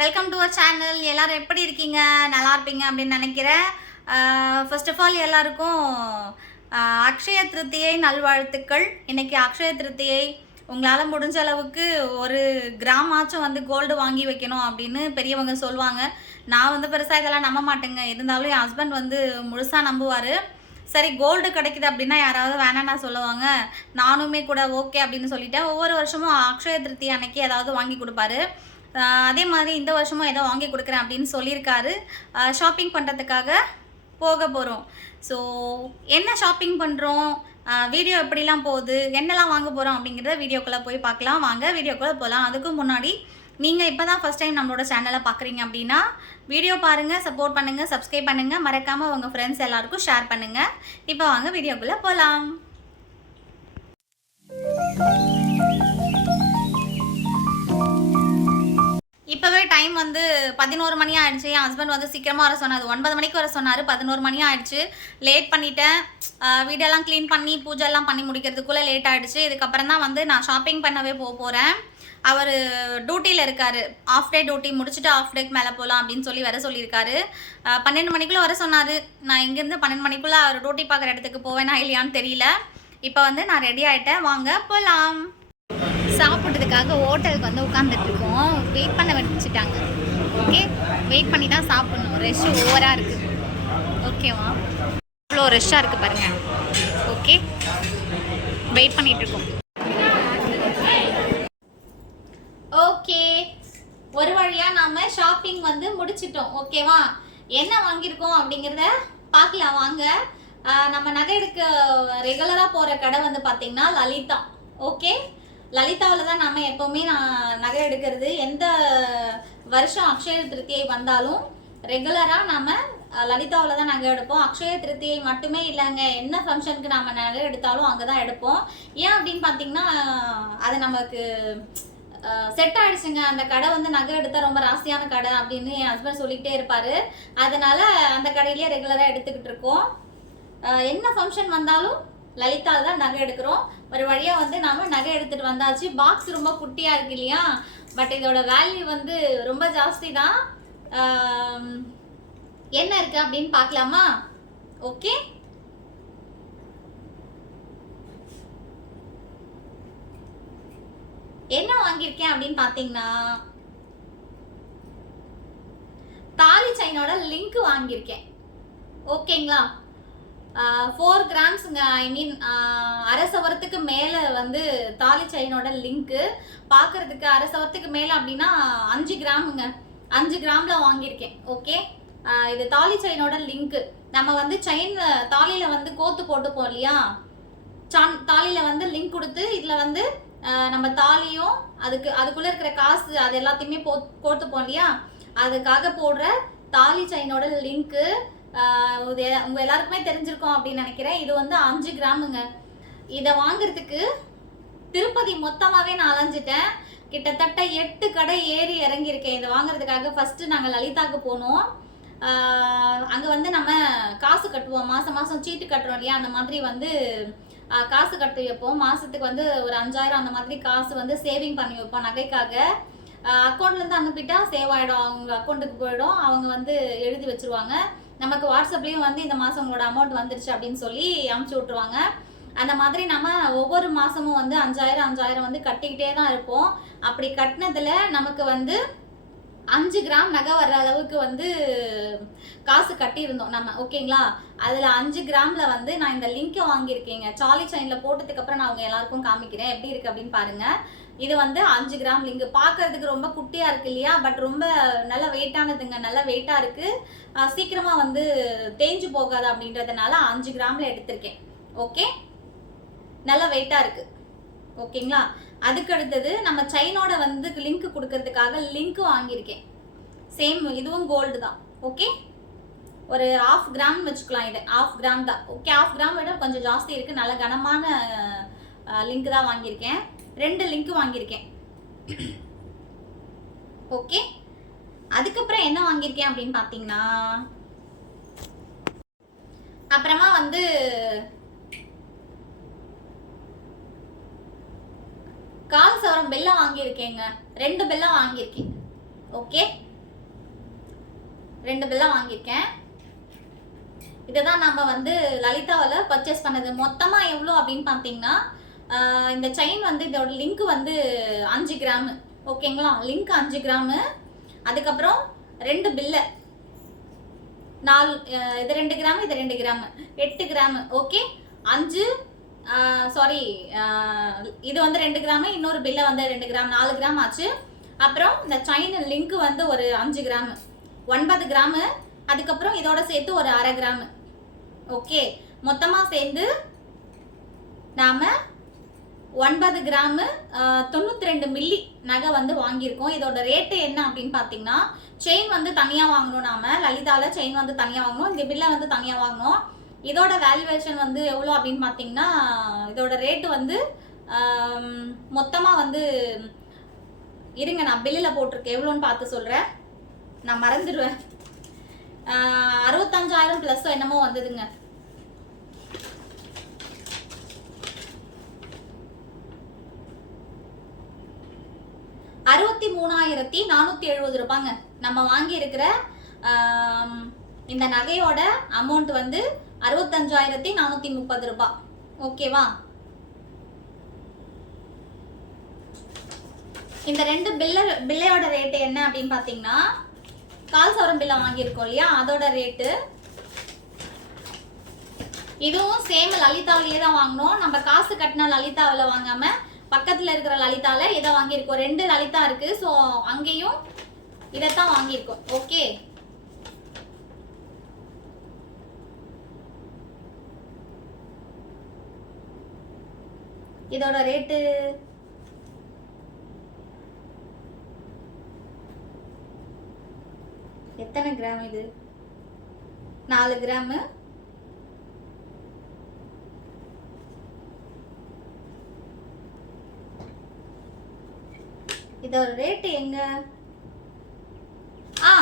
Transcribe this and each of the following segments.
Welcome to our channel எல்லாரும் எப்படி இருக்கீங்க? நல்லா இருப்பீங்க அப்படின்னு நினைக்கிறேன். ஃபர்ஸ்ட் ஆஃப் ஆல் எல்லாருக்கும் அக்ஷய திருத்தியை நல்வாழ்த்துக்கள். இன்னைக்கு அக்ஷய திருத்தியை உங்களால் முடிஞ்ச அளவுக்கு ஒரு கிராம் ஆச்சும் வந்து கோல்டு வாங்கி வைக்கணும் அப்படின்னு பெரியவங்க சொல்லுவாங்க நான் வந்து பெருசாக இதெல்லாம் நம்ப மாட்டேங்க. இருந்தாலும் என் ஹஸ்பண்ட் வந்து முழுசாக நம்புவார். சரி கோல்டு கிடைக்குது அப்படின்னா யாராவது வேணாம்னா சொல்லுவாங்க. நானுமே கூட ஓகே அப்படின்னு சொல்லிட்டேன். ஒவ்வொரு வருஷமும் அக்ஷய திருத்தி அன்னைக்கு ஏதாவது வாங்கி கொடுப்பாரு. அதே மாதிரி இந்த வருஷமும் ஏதோ வாங்கி கொடுக்குறேன் அப்படின்னு சொல்லியிருக்காரு. ஷாப்பிங் பண்ணுறதுக்காக போக போகிறோம் ஸோ என்ன ஷாப்பிங் பண்ணுறோம் வீடியோ எப்படிலாம் போகுது? என்னெல்லாம் வாங்க போகிறோம் அப்படிங்கிறத வீடியோக்குள்ளே போய் பார்க்கலாம். வாங்க வீடியோக்குள்ளே போகலாம் அதுக்கு முன்னாடி நீங்கள் இப்போ தான் ஃபஸ்ட் டைம் நம்மளோட சேனலை பார்க்குறீங்க அப்படின்னா வீடியோ பாருங்கள் சப்போர்ட் பண்ணுங்கள் சப்ஸ்கிரைப் பண்ணுங்கள் மறக்காமல் உங்கள் ஃப்ரெண்ட்ஸ் எல்லாருக்கும் ஷேர் பண்ணுங்கள் இப்போ வாங்க வீடியோக்குள்ளே போகலாம் இப்போவே டைம் வந்து பதினோரு மணி ஆயிடுச்சு. என் ஹஸ்பண்ட் வந்து சீக்கிரமாக வர சொன்னார். ஒன்பது மணிக்கு வர சொன்னார். பதினோரு மணி ஆயிடுச்சு. லேட் பண்ணிட்டேன். வீடெல்லாம் க்ளீன் பண்ணி பூஜைலாம் பண்ணி முடிக்கிறதுக்குள்ளே லேட் ஆகிடுச்சு இதுக்கப்புறம் தான் வந்து நான் ஷாப்பிங் பண்ணவே போக போகிறேன் அவர் டியூட்டியில் இருக்கார். ஆஃப் டே டியூட்டி முடிச்சுட்டு ஆஃப் டேக்கு மேலே போகலாம் அப்படின்னு சொல்லி வர சொல்லியிருக்காரு. பன்னெண்டு மணிக்குள்ளே வர சொன்னார். நான் இங்கேருந்து பன்னெண்டு மணிக்குள்ளே அவர் டியூட்டி பார்க்குற இடத்துக்கு போவேனா இல்லையான்னு தெரியல. இப்போ வந்து நான் ரெடி ஆகிட்டேன் வாங்க போகலாம் சாப்பிட்றதுக்காக ஹோட்டலுக்கு வந்து உட்காந்துட்டு இருக்கோம் வெயிட் பண்ண வச்சுட்டாங்க. ஓகே வெயிட் பண்ணி தான் சாப்பிட்ணும் ரஷ் ஓவராக இருக்குது ஓகேவா இவ்வளோ ரஷ்ஷாக இருக்குது பாருங்கள் ஓகே வெயிட் பண்ணிகிட்ருக்கோம் ஓகே ஒரு வழியாக நாம் ஷாப்பிங் வந்து முடிச்சிட்டோம். ஓகேவா என்ன வாங்கியிருக்கோம் அப்படிங்கிறத பார்க்கலாம். வாங்க. நம்ம நகை எடுக்க ரெகுலராக போகிற கடை வந்து பார்த்தீங்கன்னா லலிதா. ஓகே லலிதாவில் தான் நம்ம எப்போவுமே நான் நகை எடுக்கிறது. எந்த வருஷம் அக்ஷய திருத்தியை வந்தாலும் ரெகுலராக நம்ம லலிதாவில் தான் நகை எடுப்போம். அக்ஷய திருத்தியை மட்டுமே இல்லைங்க. என்ன ஃபங்க்ஷனுக்கு நம்ம நகை எடுத்தாலும் அங்கே தான் எடுப்போம். ஏன் அப்படின்னு பார்த்தீங்கன்னா அது நமக்கு செட் ஆயிடுச்சுங்க. அந்த கடை வந்து நகை எடுத்தா ரொம்ப ராசியான கடை அப்படின்னு என் ஹஸ்பண்ட் சொல்லிக்கிட்டே இருப்பாரு. அதனால அந்த கடையிலேயே ரெகுலராக எடுத்துக்கிட்டு இருக்கோம். என்ன ஃபங்க்ஷன் வந்தாலும் லலிதா தான் நகை எடுக்கிறோம். ஒரு வழியா வந்து நாம நகை எடுத்துட்டு வந்தாச்சு. பாக்ஸ் ரொம்ப குட்டியா இருக்கு இல்லையா? பட் இதோட வேல்யூ வந்து ரொம்ப ஜாஸ்தி தான் என்ன இருக்கு அப்படின்னு பார்க்கலாமா? ஓகே என்ன வாங்கியிருக்கேன் அப்படின்னு பார்த்தீங்கன்னா தாலி செயினோட லிங்க் வாங்கியிருக்கேன். ஓகேங்களா ஃபோர் கிராம்ஸுங்க ஐ மீன் அரை சவரத்துக்கு மேலே வந்து தாலி செயினோட லிங்க்கு பார்க்கறதுக்கு அரை சவரத்துக்கு மேலே அப்படின்னா அஞ்சு கிராமுங்க அஞ்சு கிராமில் வாங்கியிருக்கேன் ஓகே இது தாலி செயினோட லிங்க்கு நம்ம வந்து செயினில் தாலியில் வந்து கோத்து போட்டுப்போம் இல்லையா? சான் தாலியில் வந்து லிங்க் கொடுத்து இதில் வந்து நம்ம தாலியும் அதுக்கு அதுக்குள்ளே இருக்கிற காசு அது எல்லாத்தையுமே போ கோத்துப்போம் இல்லையா? அதுக்காக போடுற தாலி செயினோட லிங்க்கு உங்கள் உங்க எல்லாருக்குமே தெரிஞ்சிருக்கும் அப்படின்னு நினைக்கிறேன். இது வந்து அஞ்சு கிராமுங்க. இதை வாங்குறதுக்கு திருப்பதி மொத்தமாகவே நான் அலைஞ்சிட்டேன். கிட்டத்தட்ட எட்டு கடை ஏறி இறங்கியிருக்கேன். இதை வாங்குறதுக்காக ஃபர்ஸ்ட் நாங்கள் லலிதாக்கு போனோம். அங்கே வந்து நம்ம காசு கட்டுவோம். மாதம் மாதம் சீட்டு கட்டுறோம் இல்லையா? அந்த மாதிரி வந்து காசு கட்டி வைப்போம். மாதத்துக்கு வந்து ஒரு அஞ்சாயிரம் அந்த மாதிரி காசு வந்து சேவிங் பண்ணி வைப்போம் நகைக்காக. அக்கௌண்ட்லேருந்து அனுப்பிட்டா சேவ் ஆகிடும் அவங்க அக்கௌண்ட்டுக்கு போயிடும். அவங்க வந்து எழுதி வச்சிருவாங்க. நமக்கு வாட்ஸ்அப்லேயும் வந்து இந்த மாதம் உங்களோட அமௌண்ட் வந்துருச்சு அப்படின்னு சொல்லி அமுச்சு விட்ருவாங்க அந்த மாதிரி நம்ம ஒவ்வொரு மாதமும் வந்து அஞ்சாயிரம் அஞ்சாயிரம் வந்து கட்டிக்கிட்டே தான் இருப்போம். அப்படி கட்டினதில் நமக்கு வந்து அஞ்சு கிராம் நகை வர்ற அளவுக்கு வந்து காசு கட்டியிருந்தோம் நம்ம. ஓகேங்களா? அதில் அஞ்சு கிராமில் வந்து நான் இந்த லிங்க்கை வாங்கியிருக்கேங்க. சார்லி செயினில் போட்டதுக்கப்புறம் நான் அவங்க எல்லாருக்கும் காமிக்கிறேன். எப்படி இருக்குது அப்படின்னு பாருங்கள் இது வந்து அஞ்சு கிராம். லிங்க் பார்க்கறதுக்கு ரொம்ப குட்டியாக இருக்கு இல்லையா? பட் ரொம்ப நல்ல வெயிட்டானதுங்க நல்ல வெயிட்டாக இருக்கு. சீக்கிரமாக சீக்கிரமா வந்து தேஞ்சு போகாது அப்படின்றதுனால அஞ்சு கிராமில் எடுத்திருக்கேன். ஓகே நல்ல வெயிட்டாக இருக்கு. ஓகேங்களா அதுக்கு அடுத்தது நம்ம செயினோட வந்து லிங்க் கொடுக்கறதுக்காக லிங்க் வாங்கியிருக்கேன். சேம் இதுவும் கோல்டு தான். ஓகே ஒரு ஆஃப் கிராம் வச்சுக்கலாம் இது. ஆஃப் கிராம் தான். ஓகே ஆஃப் கிராம் விட கொஞ்சம் ஜாஸ்தி இருக்குது நல்ல கனமான லிங்க் தான் வாங்கியிருக்கேன். ரெண்டு லிங்க் வாங்கியிருக்கேன். ஓகே அதுக்கப்புறம் என்ன வாங்கியிருக்கேன் அப்படின்னு பார்த்தீங்கன்னா அப்புறமா வந்து கால் சவரம் பெல்லா வாங்கியிருக்கேங்க. ரெண்டு பெல்லம் வாங்கியிருக்கேன். ஓகே ரெண்டு பில்லை வாங்கியிருக்கேன். இதுதான் நம்ம வந்து லலிதாவில் பர்ச்சேஸ் பண்ணது. மொத்தமாக எவ்வளோ அப்படின்னு பார்த்தீங்கன்னா இந்த செயின் வந்து இதோட லிங்க் வந்து அஞ்சு கிராமு ஓகேங்களா லிங்க் அஞ்சு கிராமு அதுக்கப்புறம் ரெண்டு பில்லை நாலு இது ரெண்டு கிராம் இது ரெண்டு கிராம் எட்டு கிராம் ஓகே அஞ்சு சாரி இது வந்து ரெண்டு கிராம் இன்னொரு பில்லை வந்து ரெண்டு கிராம் நாலு கிராம் ஆச்சு. அப்புறம் இந்த செயின் லிங்க் வந்து ஒரு அஞ்சு கிராம் ஒன்பது கிராமு அதுக்கப்புறம் இதோட சேர்த்து ஒரு அரை கிராம் ஓகே மொத்தமாக சேர்ந்து நாம ஒன்பது கிராமு தொண்ணூற்றி ரெண்டு மில்லி நகை வந்து வாங்கியிருக்கோம். இதோட ரேட்டு என்ன அப்படின்னு பார்த்தீங்கன்னா செயின் வந்து தனியாக வாங்கணும் நாம. லலிதாவில் செயின் வந்து தனியாக வாங்கணும் இந்த பில்லை வந்து தனியாக வாங்கணும். இதோட வேல்யூவேஷன் வந்து எவ்வளோ அப்படின்னு பார்த்தீங்கன்னா இதோட ரேட்டு வந்து மொத்தமாக வந்து இருங்க நான் பில்லில் போட்டிருக்கேன். எவ்வளோன்னு பார்த்து சொல்கிறேன் நான் மறந்துடுவேன். அறுபத்தஞ்சாயிரம் ப்ளஸ்ஸோ என்னமோ வந்ததுங்க. அறுபத்தி மூணாயிரத்தி நானூற்றி எழுபது ரூபாங்க. நம்ம வாங்கியிருக்கிற இந்த நகையோட அமௌண்ட் வந்து அறுபத்தஞ்சாயிரத்தி நானூற்றி முப்பது ரூபாய் ஓகேவா? இந்த ரெண்டு பில்ல பில்லையோட ரேட்டு என்ன அப்படின்னு பார்த்தீங்கன்னா கால் சவரம் பில்லை வாங்கியிருக்கோம் இல்லையா? அதோட ரேட்டு இதுவும் சேம் லலிதாவிலேயே தான் வாங்கினோம். நம்ம காசு கட்டின லலிதாவில் வாங்காம பக்கத்தில் இருக்கிற லலிதால இதை வாங்கியிருக்கோம். ரெண்டு லலிதா இருக்கு. ஸோ அங்கேயும் இதைத்தான் வாங்கியிருக்கோம். ஓகே இதோட ரேட்டு எத்தனை கிராம் இது? நாலு கிராமு இதோட ரேட்டு எங்க? ஆ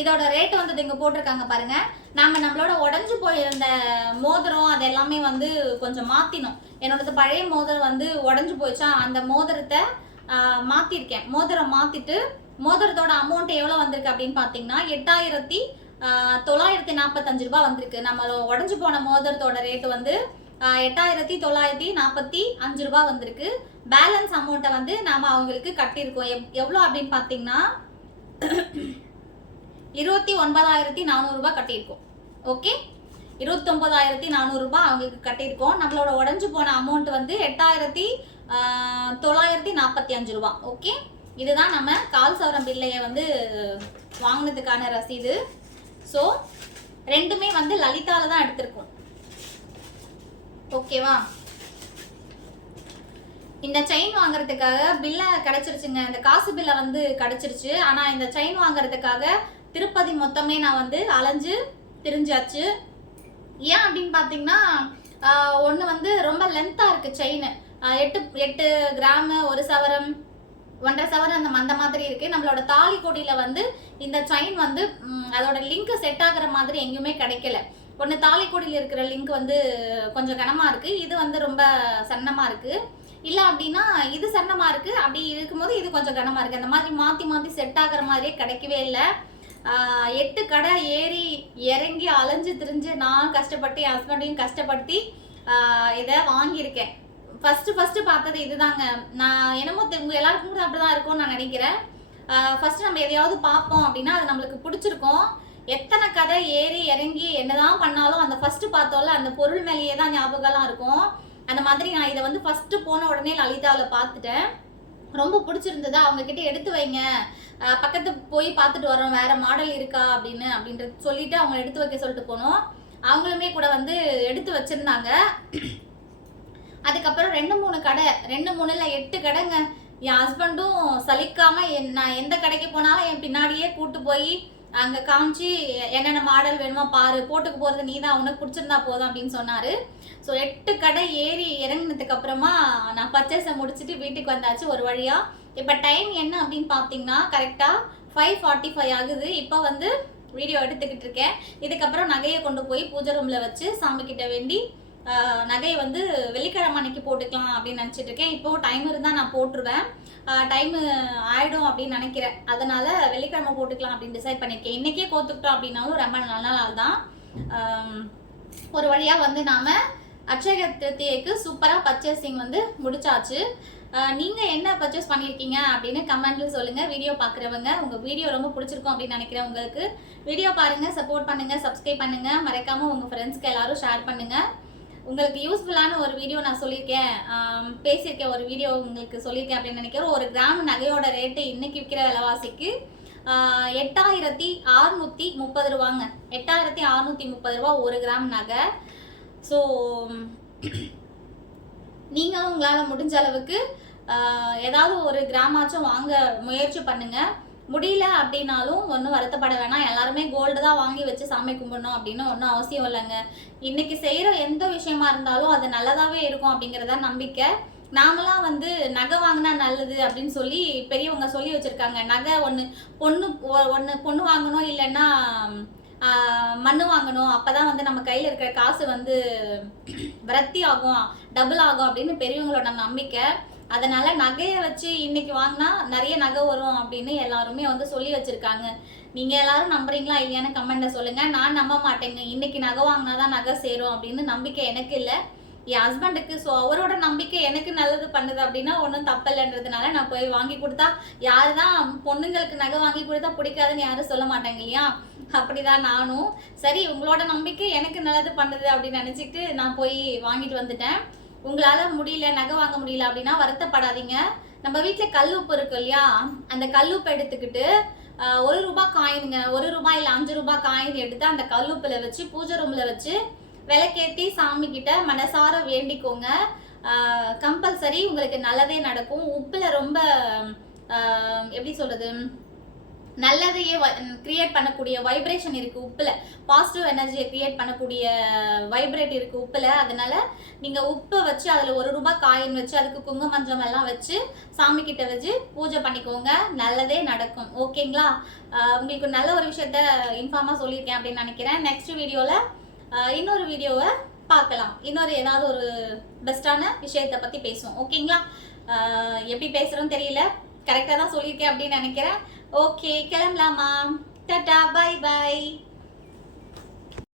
இதோட ரேட் வந்து இங்க போட்டிருக்காங்க பாருங்க. நாம நம்மளோட உடஞ்சு போயிருந்த மோதிரம் அது எல்லாமே வந்து கொஞ்சம் மாத்தினோம். என்னோடது பழைய மோதிரம் வந்து உடஞ்சு போயிடுச்சா அந்த மோதிரத்தை ஆ, மாத்திருக்கேன். மோதிரம் மாத்திட்டு மோதிரத்தோட அமௌண்ட் எவ்வளவு வந்திருக்கு அப்படின்னு பாத்தீங்கன்னா எட்டாயிரத்தி தொள்ளாயிரத்தி நாற்பத்தஞ்சு ரூபாய் வந்திருக்கு. நம்ம உடஞ்சு போன மோதிரத்தோட ரேட் வந்து எட்டாயிரத்தி தொள்ளாயிரத்தி நாற்பத்தி அஞ்சு ரூபாய் வந்திருக்கு. பேலன்ஸ் அமௌண்ட்டை வந்து நாம் அவங்களுக்கு கட்டியிருக்கோம். எவ் எவ்வளோ அப்படின்னு பார்த்தீங்கன்னா இருபத்தி ஒன்பதாயிரத்தி நானூறுரூபா கட்டியிருக்கோம். ஓகே இருபத்தொம்பதாயிரத்தி நானூறுரூபா அவங்களுக்கு கட்டியிருக்கோம். நம்மளோட உடஞ்சு போன அமௌண்ட் வந்து எட்டாயிரத்தி தொள்ளாயிரத்தி நாற்பத்தி அஞ்சு ரூபா. ஓகே இதுதான் நம்ம கால் சவரம் பில்லையை வந்து வாங்கினதுக்கான ரசீது. ஸோ ரெண்டுமே வந்து லலிதாவில் தான் எடுத்திருக்கோம். ஓகேவா? இந்த செயின் வாங்குறதுக்காக பில்லை கிடைச்சிருச்சுங்க. இந்த காசு பில்லை வந்து கிடைச்சிருச்சு. ஆனா இந்த செயின் வாங்குறதுக்காக திருப்பதி மொத்தமே நான் வந்து அலைஞ்சு திரிஞ்சாச்சு. ஏன் அப்படின்னு பார்த்தீங்கன்னா ஒன்று வந்து ரொம்ப லென்த்தாக இருக்குது செயின் எட்டு எட்டு கிராமு ஒரு சவரம் ஒன்றரை சவரம் அந்த அந்த மாதிரி இருக்குது நம்மளோட தாலி கொடியில் வந்து இந்த செயின் வந்து அதோட லிங்க் செட் ஆகுற மாதிரி எங்கேயுமே கிடைக்கல. ஒன்று தாலிக்கூடியில் இருக்கிற லிங்க் வந்து கொஞ்சம் கனமாக இருக்குது இது வந்து ரொம்ப சன்னமாக இருக்குது இல்லை அப்படின்னா இது சன்னமாக இருக்குது அப்படி இருக்கும்போது இது கொஞ்சம் கனமாக இருக்குது அந்த மாதிரி மாற்றி மாற்றி செட் ஆகுற மாதிரியே கிடைக்கவே இல்லை. எட்டு கடை ஏறி இறங்கி அலைஞ்சு திரிஞ்சு நான் கஷ்டப்பட்டு என் ஹஸ்பண்டையும் கஷ்டப்படுத்தி இதை வாங்கியிருக்கேன். ஃபஸ்ட்டு ஃபஸ்ட்டு பார்த்தது இதுதாங்க. நான் என்னமோ தெ- எல்லாருக்கும் கூட அப்படிதான் இருக்கும்னு நான் நினைக்கிறேன். ஃபஸ்ட்டு நம்ம எதையாவது பார்ப்போம் அப்படின்னா அது நம்மளுக்கு பிடிச்சிருக்கும். எத்தனை கதை ஏறி இறங்கி என்னதான் பண்ணாலும் அந்த ஃபர்ஸ்ட் பார்த்தோம்ல அந்த பொருள் மேலேயே தான் ஞாபகம்லாம் இருக்கும். அந்த மாதிரி நான் இதை வந்து ஃபர்ஸ்ட் போன உடனே லலிதாவில் பார்த்துட்டேன். ரொம்ப பிடிச்சிருந்தது அவங்க கிட்ட எடுத்து வைங்க. பக்கத்து போய் பார்த்துட்டு வரோம் வேற மாடல் இருக்கா அப்படின்னு அப்படின்றது சொல்லிட்டு அவங்க எடுத்து வைக்க சொல்லிட்டு போனோம். அவங்களுமே கூட வந்து எடுத்து வச்சிருந்தாங்க. அதுக்கப்புறம் ரெண்டு மூணு கடை ரெண்டு மூணுல எட்டு கடைங்க. என் ஹஸ்பண்டும் சலிக்காம என் நான் எந்த கடைக்கு போனாலும் என் பின்னாடியே கூட்டு போய் அங்கே காமிச்சு என்னென்ன மாடல் வேணுமோ பாரு போட்டுக்கு போகிறது நீ தான் உனக்கு பிடிச்சிருந்தா போதும் அப்படின்னு சொன்னார். ஸோ எட்டு கடை ஏறி இறங்கினதுக்கு அப்புறமா நான் பர்ச்சேஸை முடிச்சுட்டு வீட்டுக்கு வந்தாச்சு ஒரு வழியாக இப்போ டைம் என்ன அப்படின்னு பார்த்தீங்கன்னா கரெக்டாக ஃபைவ் ஃபார்ட்டி ஃபைவ் ஆகுது. இப்போ வந்து வீடியோ எடுத்துக்கிட்டு இருக்கேன். இதுக்கப்புறம் நகையை கொண்டு போய் பூஜை ரூமில் வச்சு சாமி கிட்ட வேண்டி நகையை வந்து வெள்ளிக்கிழமை அன்னைக்கு போட்டுக்கலாம் அப்படின்னு நினச்சிட்டு இருக்கேன். இப்போது டைம் இருந்தால் நான் போட்டுருவேன். டைம் ஆகிடும் அப்படின்னு நினைக்கிறேன். அதனால் வெள்ளிக்கிழமை போட்டுக்கலாம் அப்படின்னு டிசைட் பண்ணியிருக்கேன். இன்னைக்கே கோத்துக்கிட்டோம் அப்படின்னாலும் ரொம்ப நல்ல நாள் தான். ஒரு வழியாக வந்து நாம் அட்சய திருத்தியைக்கு சூப்பராக பர்ச்சேசிங் வந்து முடிச்சாச்சு. நீங்கள் என்ன பர்ச்சேஸ் பண்ணியிருக்கீங்க அப்படின்னு கமெண்ட்ல சொல்லுங்கள் வீடியோ பார்க்குறவங்க உங்கள் வீடியோ ரொம்ப பிடிச்சிருக்கும் அப்படின்னு நினைக்கிறேன் உங்களுக்கு. வீடியோ பாருங்கள் சப்போர்ட் பண்ணுங்கள் சப்ஸ்கிரைப் பண்ணுங்கள் மறக்காமல் உங்கள் ஃப்ரெண்ட்ஸ்க்கு எல்லாரும் ஷேர் பண்ணுங்கள் உங்களுக்கு யூஸ்ஃபுல்லான ஒரு வீடியோ நான் சொல்லியிருக்கேன். பேசியிருக்கேன் ஒரு வீடியோ உங்களுக்கு சொல்லியிருக்கேன் அப்படின்னு நினைக்கிறேன். ஒரு கிராம் நகையோட ரேட்டு இன்னைக்கு விற்கிற விலைவாசிக்கு எட்டாயிரத்தி அறுநூற்றி முப்பது ரூபாங்க. எட்டாயிரத்தி அறுநூற்றி முப்பது ரூபா ஒரு கிராம் நகை. ஸோ நீங்களும் உங்களால் முடிஞ்ச அளவுக்கு ஏதாவது ஒரு கிராமாச்சும் வாங்க முயற்சி பண்ணுங்கள் முடியல அப்படின்னாலும் ஒன்றும் வருத்தப்பட வேணாம். எல்லாருமே கோல்டு தான் வாங்கி வச்சு சாமி கும்பிடணும் அப்படின்னு ஒன்றும் அவசியம் இல்லைங்க. இன்னைக்கு செய்கிற எந்த விஷயமா இருந்தாலும் அது நல்லதாகவே இருக்கும் அப்படிங்கிறத நம்பிக்கை. நாமலாம் வந்து நகை வாங்கினா நல்லது அப்படின்னு சொல்லி பெரியவங்க சொல்லி வச்சுருக்காங்க. நகை ஒன்று பொண்ணு ஒன்று பொண்ணு வாங்கணும் இல்லைன்னா மண் மண்ணு வாங்கணும். அப்பதான் வந்து நம்ம கையில் இருக்கிற காசு வந்து விரத்தி ஆகும் டபுள் ஆகும் அப்படின்னு பெரியவங்களோட நம்பிக்கை. அதனால நகையை வச்சு இன்னைக்கு வாங்கினா நிறைய நகை வரும் அப்படின்னு எல்லாருமே வந்து சொல்லி வச்சிருக்காங்க. நீங்க எல்லாரும் நம்புறீங்களா இல்லையான்னு கமெண்ட்ல சொல்லுங்க. நான் நம்ப மாட்டேங்க. இன்னைக்கு நகை வாங்கினாதான் நகை சேரும் அப்படின்னு நம்பிக்கை எனக்கு இல்லை. என் ஹஸ்பண்டுக்கு ஸோ அவரோட நம்பிக்கை எனக்கு நல்லது பண்ணுது அப்படின்னா ஒன்றும் தப்பில்லைன்றதுனால நான் போய் வாங்கி கொடுத்தா யாரு தான் பொண்ணுங்களுக்கு நகை வாங்கி கொடுத்தா பிடிக்காதுன்னு யாரும் சொல்ல மாட்டாங்க இல்லையா? அப்படிதான் நானும். சரி உங்களோட நம்பிக்கை எனக்கு நல்லது பண்ணுது அப்படின்னு நினச்சிக்கிட்டு நான் போய் வாங்கிட்டு வந்துட்டேன். உங்களால் முடியல நகை வாங்க முடியல அப்படின்னா வருத்தப்படாதீங்க. நம்ம வீட்டில் கல் உப்பு இருக்கு இல்லையா? அந்த கல் உப்பு எடுத்துக்கிட்டு ஒரு ரூபாய் காயினுங்க ஒரு ரூபாய் இல்லை அஞ்சு ரூபாய் காயின் எடுத்து அந்த கல் உப்பில் வச்சு பூஜை ரூமில் வச்சு விளக்கேற்றி சாமி கிட்ட மனசார வேண்டிக்கோங்க. கம்பல்சரி உங்களுக்கு நல்லதே நடக்கும். உப்பில் ரொம்ப எப்படி சொல்கிறது நல்லதையே கிரியேட் பண்ணக்கூடிய வைப்ரேஷன் இருக்கு உப்புல. பாசிட்டிவ் எனர்ஜியை கிரியேட் பண்ணக்கூடிய வைப்ரேட் இருக்கு உப்புல. அதனால நீங்க உப்பை வச்சு அதுல ஒரு ரூபாய் காயின் வச்சு அதுக்கு குங்குமஞ்சம் எல்லாம் வச்சு சாமி கிட்ட வச்சு பூஜை பண்ணிக்கோங்க. நல்லதே நடக்கும். ஓகேங்களா? உங்களுக்கு நல்ல ஒரு விஷயத்த இன்ஃபார்மா சொல்லியிருக்கேன் அப்படின்னு நினைக்கிறேன். நெக்ஸ்ட் வீடியோல இன்னொரு வீடியோவை பார்க்கலாம். இன்னொரு ஏதாவது ஒரு பெஸ்டான விஷயத்தை பத்தி பேசுவோம். ஓகேங்களா? எப்படி பேசுகிறோன்னு தெரியல. கரெக்டாக தான் சொல்லியிருக்கேன் அப்படின்னு நினைக்கிறேன். ஓகே கிளம்பலாமா? Ta-ta by by